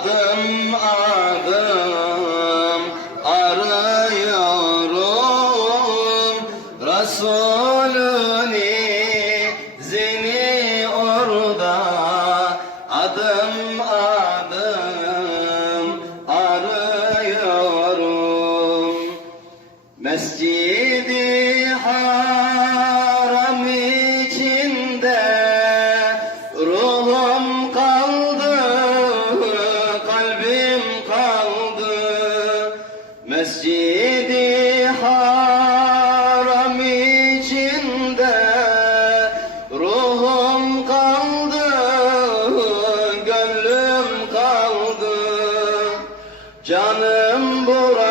adım adım arıyorum. Resulün izini orada. Adım adım arıyorum. Mescidi Haram. Mescidi haram içinde Ruhum kaldı, gönlüm kaldı. Canım buraya